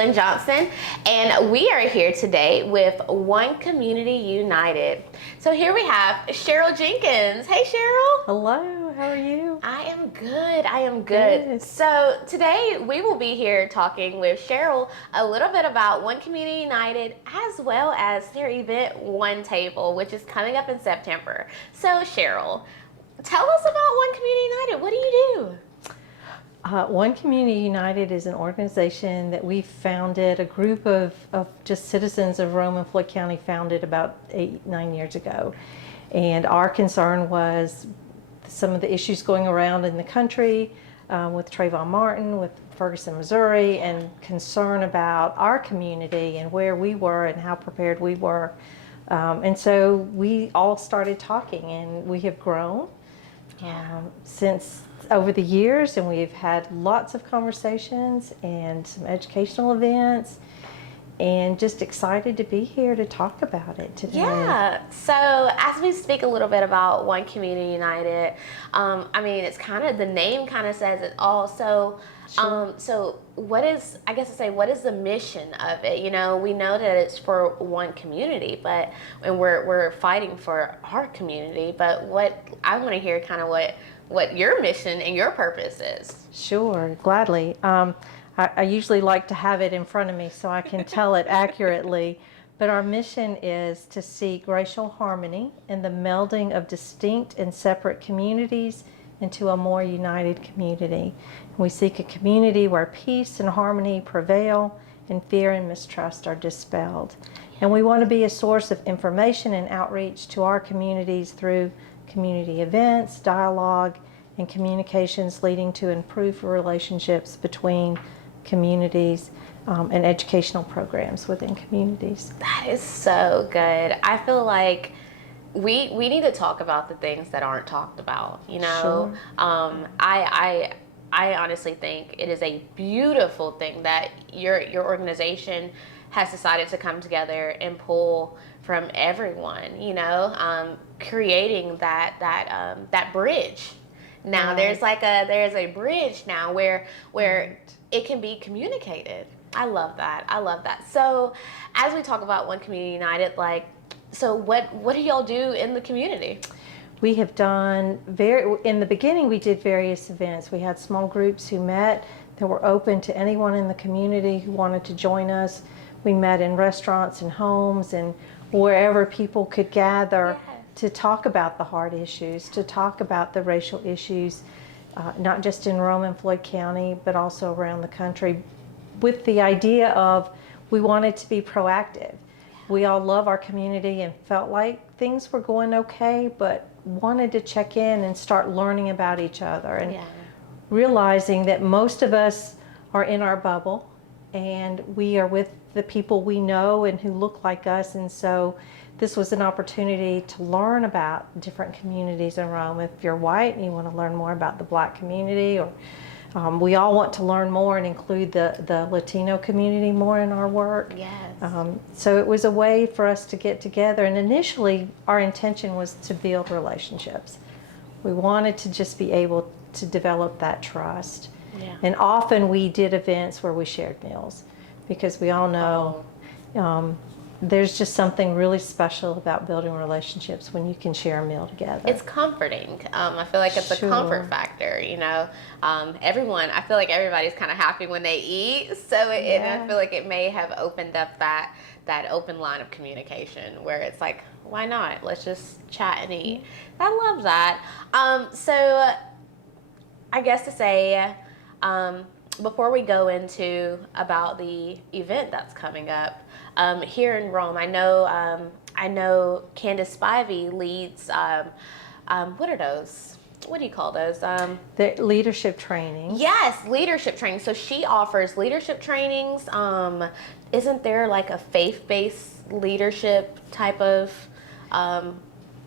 Kaylin Johnson, and we are here today with One Community United. So here we have Cheryl Jenkins. Hey, Cheryl. Hello, how are you? I am good. I am good. So today we will be here talking with Cheryl a little bit about One Community United as well as their event One Table, which is coming up in September. So Cheryl, tell us about One Community United. What do you do? One Community United is an organization that we founded, a group of just citizens of Rome and Floyd County founded about 8-9 years ago. And our concern was some of the issues going around in the country with Trayvon Martin, with Ferguson, Missouri, and concern about our community and where we were and how prepared we were. And so we all started talking, and we have grown since over the years, and we've had lots of conversations and some educational events, and just excited to be here to talk about it today. Yeah, so as we speak a little bit about One Community United, I mean, it's kind of, the name kind of says it all. So, Sure. so what is, I guess to say, what is the mission of it? You know, we know that it's for one community, but, and we're fighting for our community, but what, I want to hear kind of what your mission and your purpose is. Sure, gladly. I usually like to have it in front of me so I can tell it accurately, but our mission is to seek racial harmony and the melding of distinct and separate communities into a more united community. We seek a community where peace and harmony prevail and fear and mistrust are dispelled. And we want to be a source of information and outreach to our communities through community events, dialogue, and communications leading to improved relationships between communities and educational programs within communities. That is so good. I feel like we need to talk about the things that aren't talked about, you know. Sure. I honestly think it is a beautiful thing that your organization has decided to come together and pull from everyone, you know, creating that bridge. Now there's a bridge now where it can be communicated. I love that. I love that. So as we talk about One Community United, so what do y'all do in the community? We have done in the beginning we did various events. We had small groups who met that were open to anyone in the community who wanted to join us. We met in restaurants and homes and wherever people could gather to talk about the hard issues, to talk about the racial issues, not just in Rome and Floyd County, but also around the country, with the idea of we wanted to be proactive. We all love our community and felt like things were going okay, but wanted to check in and start learning about each other and realizing that most of us are in our bubble and we are with the people we know and who look like us, and so this was an opportunity to learn about different communities in Rome. If you're white and you want to learn more about the Black community, or we all want to learn more and include the Latino community more in our work. Yes. So it was a way for us to get together, and initially our intention was to build relationships. We wanted to just be able to develop that trust. Yeah. And often we did events where we shared meals, because we all know there's just something really special about building relationships when you can share a meal together. It's comforting. I feel like it's a comfort factor, you know. I feel like everybody's kind of happy when they eat, and I feel like it may have opened up that open line of communication where it's like, why not? Let's just chat and eat. I love that. So I guess to say, before we go into about the event that's coming up, here in Rome, I know Candace Spivey leads, what are those? What do you call those? The leadership training. Yes, leadership training. So she offers leadership trainings. Isn't there like a faith-based leadership type of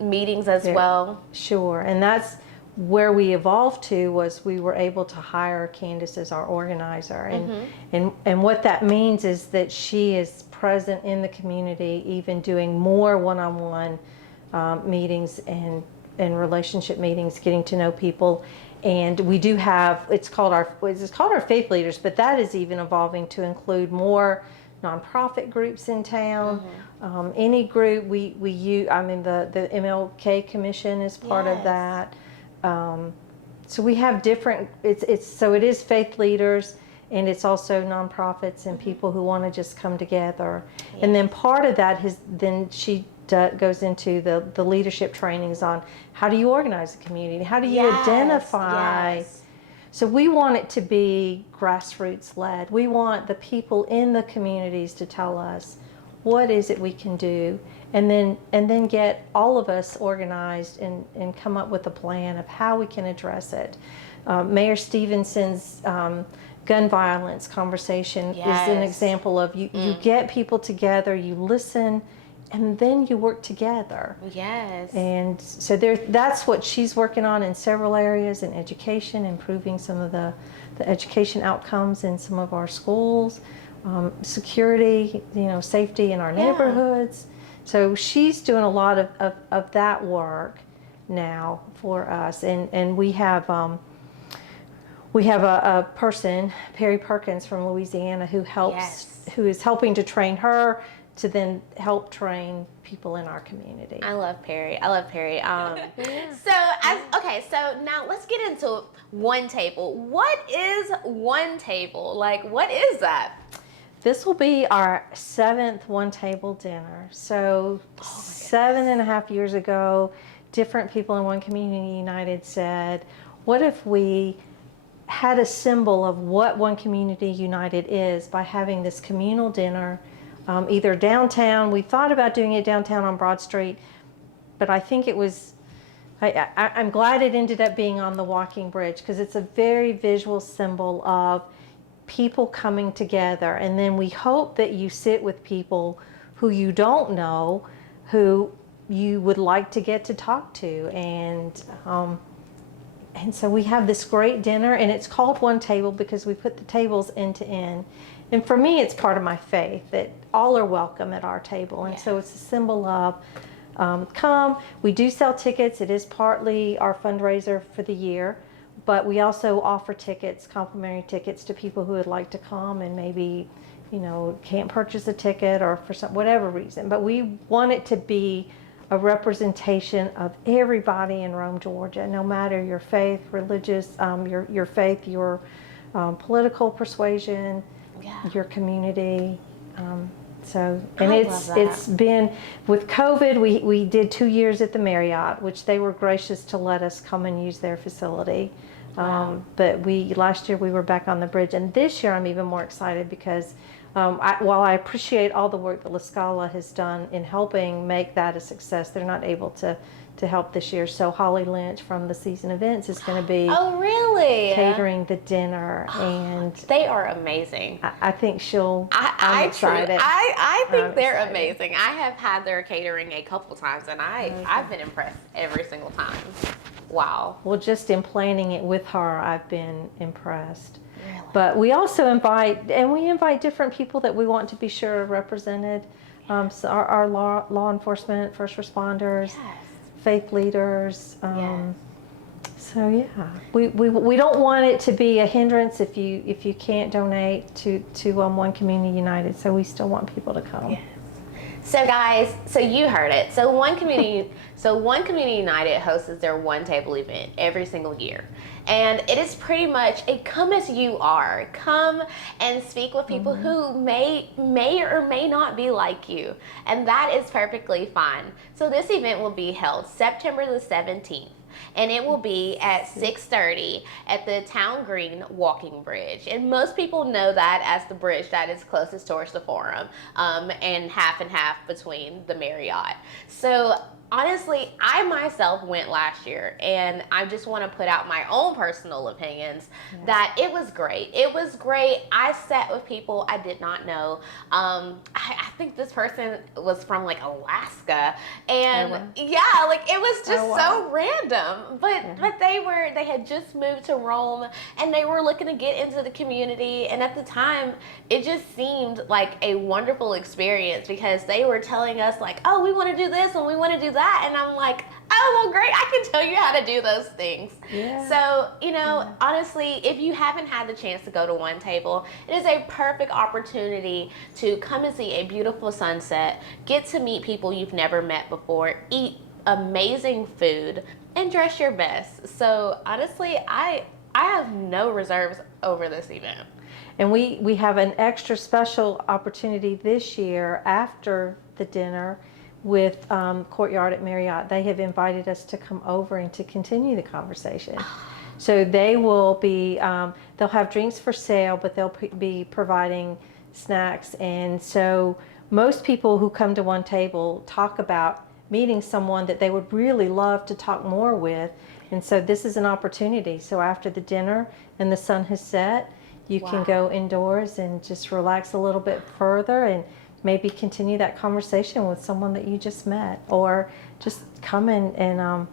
meetings as well? Sure, and that's where we evolved to, was we were able to hire Candace as our organizer, and what that means is that she is present in the community, even doing more one-on-one meetings and relationship meetings, getting to know people, And we do have, it's called our faith leaders, but that is even evolving to include more nonprofit groups in town. Any group we use, I mean, the MLK Commission is part of that. So we have different, so it is faith leaders, and it's also nonprofits and people who want to just come together. And then part of that is, then she goes into the leadership trainings on how do you organize a community, how do you identify. So we want it to be grassroots led. We want the people in the communities to tell us what is it we can do, and then get all of us organized and come up with a plan of how we can address it. Mayor Stevenson's gun violence conversation is an example of you get people together, you listen, and then you work together. And so that's what she's working on in several areas in education, improving some of the education outcomes in some of our schools, security, safety in our neighborhoods. So she's doing a lot of that work now for us. And we have a person, Perry Perkins from Louisiana, who is helping to train her to then help train people in our community. I love Perry. So now let's get into One Table. What is One Table? Like, what is that? This will be our 7th One Table dinner. So 7.5 years ago, different people in One Community United said, what if we had a symbol of what One Community United is by having this communal dinner, either downtown. We thought about doing it downtown on Broad Street, but I think it was, I'm glad it ended up being on the walking bridge, because it's a very visual symbol of people coming together. And then we hope that you sit with people who you don't know, who you would like to get to talk to. And so we have this great dinner, and it's called One Table because we put the tables end to end. And for me, it's part of my faith that all are welcome at our table. And so it's a symbol of come. We do sell tickets. It is partly our fundraiser for the year, but we also offer tickets, complimentary tickets, to people who would like to come and maybe, can't purchase a ticket or for whatever reason. But we want it to be a representation of everybody in Rome, Georgia, no matter your faith, religious, your faith, your political persuasion, your community. It's been, with COVID, we did 2 years at the Marriott, which they were gracious to let us come and use their facility. But last year we were back on the bridge, and this year I'm even more excited because while I appreciate all the work that La Scala has done in helping make that a success, they're not able to help this year. So Holly Lynch from the Season Events is going to be catering the dinner, and they are amazing. I think I'm excited. I think they're amazing. I have had their catering a couple times, and I've been impressed every single time. Wow. Well, just in planning it with her, I've been impressed. Really? But we also invite different people that we want to be sure are represented. So our law enforcement, first responders, faith leaders. So we don't want it to be a hindrance if you can't donate to One Community United. So we still want people to come. Yes. So guys, so you heard it. So One Community United hosts their One Table event every single year. And it is pretty much a come as you are. Come and speak with people who may or may not be like you. And that is perfectly fine. So this event will be held September the 17th. And it will be at 6:30 at the Town Green Walking Bridge. And most people know that as the bridge that is closest towards the Forum, and half between the Marriott. So honestly, I myself went last year, and I just want to put out my own personal opinions that it was great. It was great. I sat with people I did not know. I think this person was from like Alaska, and it was just so random. But they had just moved to Rome, and they were looking to get into the community. And at the time, it just seemed like a wonderful experience because they were telling us like, oh, we want to do this and we want to do that. And I'm like, oh, well, great. I can tell you how to do those things. Yeah. So, honestly, if you haven't had the chance to go to One Table, it is a perfect opportunity to come and see a beautiful sunset, get to meet people you've never met before, eat amazing food, and dress your best. So, honestly, I have no reserves over this event. And we have an extra special opportunity this year after the dinner with Courtyard at Marriott. They have invited us to come over and to continue the conversation. So they will be, they'll have drinks for sale, but they'll be providing snacks. And so most people who come to One Table talk about meeting someone that they would really love to talk more with. And so this is an opportunity. So after the dinner and the sun has set, you can go indoors and just relax a little bit further and maybe continue that conversation with someone that you just met, or just come in and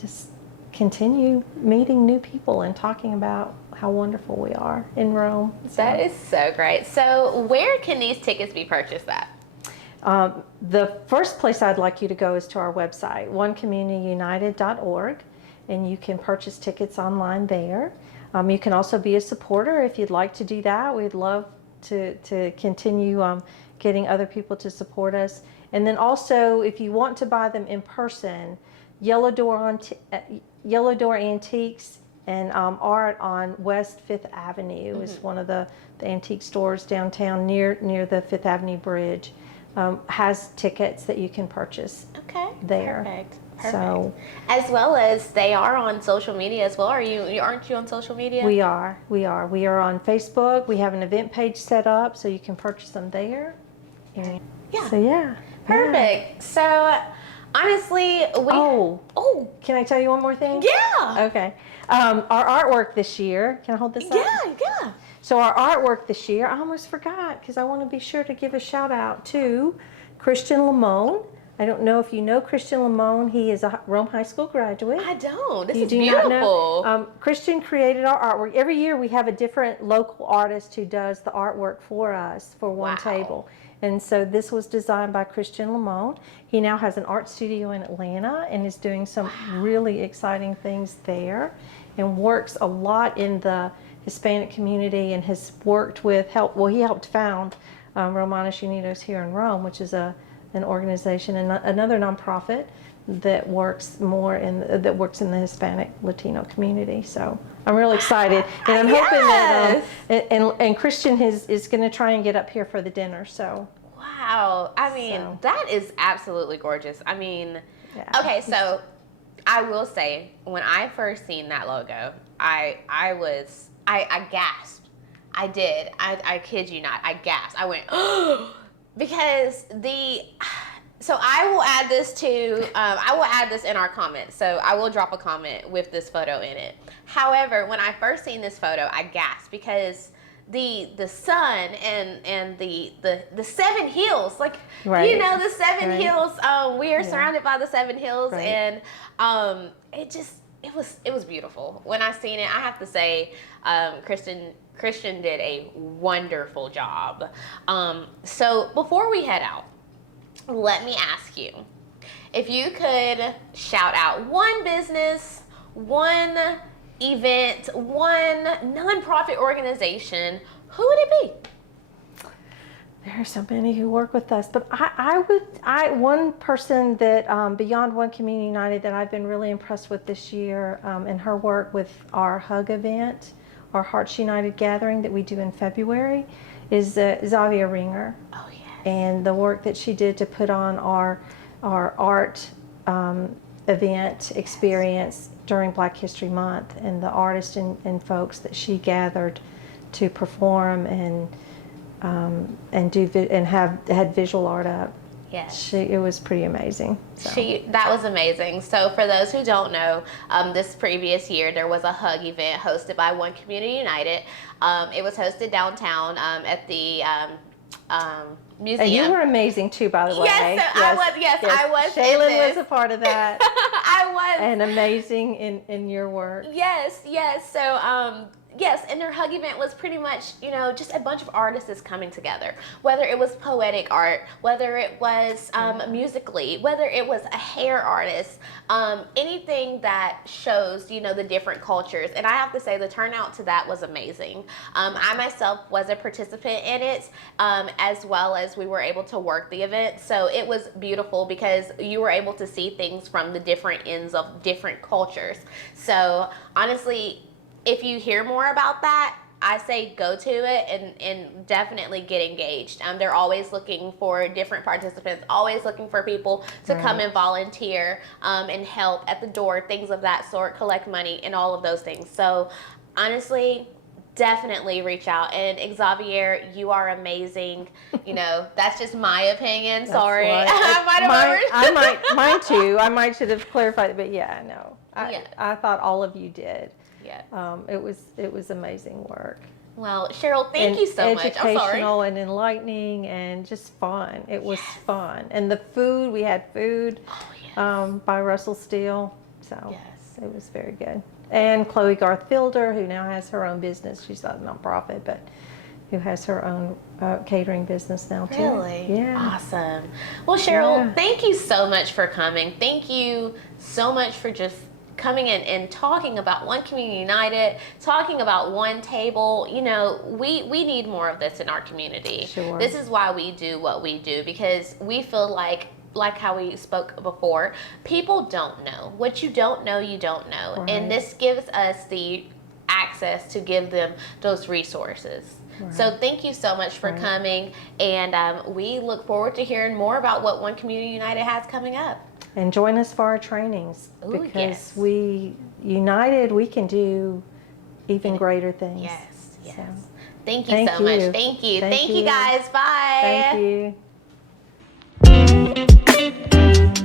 just continue meeting new people and talking about how wonderful we are in Rome. So, that is so great. So where can these tickets be purchased at? The first place I'd like you to go is to our website, onecommunityunited.org, and you can purchase tickets online there. You can also be a supporter if you'd like to do that. We'd love to continue getting other people to support us. And then also, if you want to buy them in person, Yellow Door Antiques and Art on West 5th Avenue is one of the antique stores downtown near the 5th Avenue Bridge. Has tickets that you can purchase there. Perfect. So, as well as they are on social media as well. Aren't you on social media? We are on Facebook. We have an event page set up so you can purchase them there. And so perfect. So honestly, can I tell you one more thing? Yeah. Okay. Our artwork this year, can I hold this up? Yeah. So our artwork this year, I almost forgot because I want to be sure to give a shout out to Christian Lamone. I don't know if you know Christian Lamone. He is a Rome High School graduate. I don't. This You is do beautiful. not know. Christian created our artwork. Every year we have a different local artist who does the artwork for us for One Table. And so this was designed by Christian Lamone. He now has an art studio in Atlanta and is doing some really exciting things there, and works a lot in the Hispanic community, and has worked with he helped found Romanos Unidos here in Rome, which is an organization and another nonprofit that works in the Hispanic Latino community. So I'm really excited, and I'm hoping that and Christian is going to try and get up here for the dinner. So wow, I mean that is absolutely gorgeous. I mean, okay, so I will say when I first seen that logo, I gasped. I did. I kid you not. I gasped. I went because so I will add this in our comments. So I will drop a comment with this photo in it. However, when I first seen this photo, I gasped because the sun and the 7 hills, like the 7 hills. We are surrounded by the 7 hills, and it was beautiful. When I seen it, I have to say, Christian did a wonderful job. So before we head out, let me ask you, if you could shout out one business, one event, one nonprofit organization, who would it be? There are so many who work with us, but one person that beyond One Community United that I've been really impressed with this year, and her work with our Hug event, our Hearts United gathering that we do in February, is Zavia Ringer. Oh yeah. And the work that she did to put on our art event experience during Black History Month, and the artists and folks that she gathered to perform and had visual art up. Yes. It was pretty amazing. So. That was amazing. So for those who don't know, this previous year there was a Hug event hosted by One Community United. It was hosted downtown at the museum. And you were amazing too, by the way. Yes, I was. Shaylin was a part of that. I was. And amazing in your work. Yes. So Yes, and their hug event was pretty much, just a bunch of artists coming together. Whether it was poetic art, whether it was musically, whether it was a hair artist, anything that shows, the different cultures. And I have to say the turnout to that was amazing. I myself was a participant in it, as well as we were able to work the event. So it was beautiful because you were able to see things from the different ends of different cultures. So honestly, if you hear more about that, I say go to it and definitely get engaged. They're always looking for different participants, always looking for people to come and volunteer and help at the door, things of that sort, collect money and all of those things. So honestly, definitely reach out. And Xavier, you are amazing. That's just my opinion. Sorry. Mine too. I might should have clarified it, but yeah, no. I thought all of you did. Yeah. It was amazing work. Well, Cheryl, thank you so much. I'm sorry. Educational and enlightening and just fun. It was fun. And the food, we had food by Russell Steele. So it was very good. And Chloe Garth Fielder, who now has her own business. She's not a nonprofit, but who has her own catering business now too. Really? Yeah. Awesome. Well, Cheryl, thank you so much for coming. Thank you so much for just coming in and talking about One Community United, talking about One Table. We need more of this in our community. Sure. This is why we do what we do, because we feel like how we spoke before, people don't know. What you don't know, you don't know. Right. And this gives us the access to give them those resources. Right. So thank you so much for coming, and we look forward to hearing more about what One Community United has coming up. And join us for our trainings. Ooh, because we can do even greater things. Yes. So, thank you so much. Thank you. Thank you guys. Bye. Thank you.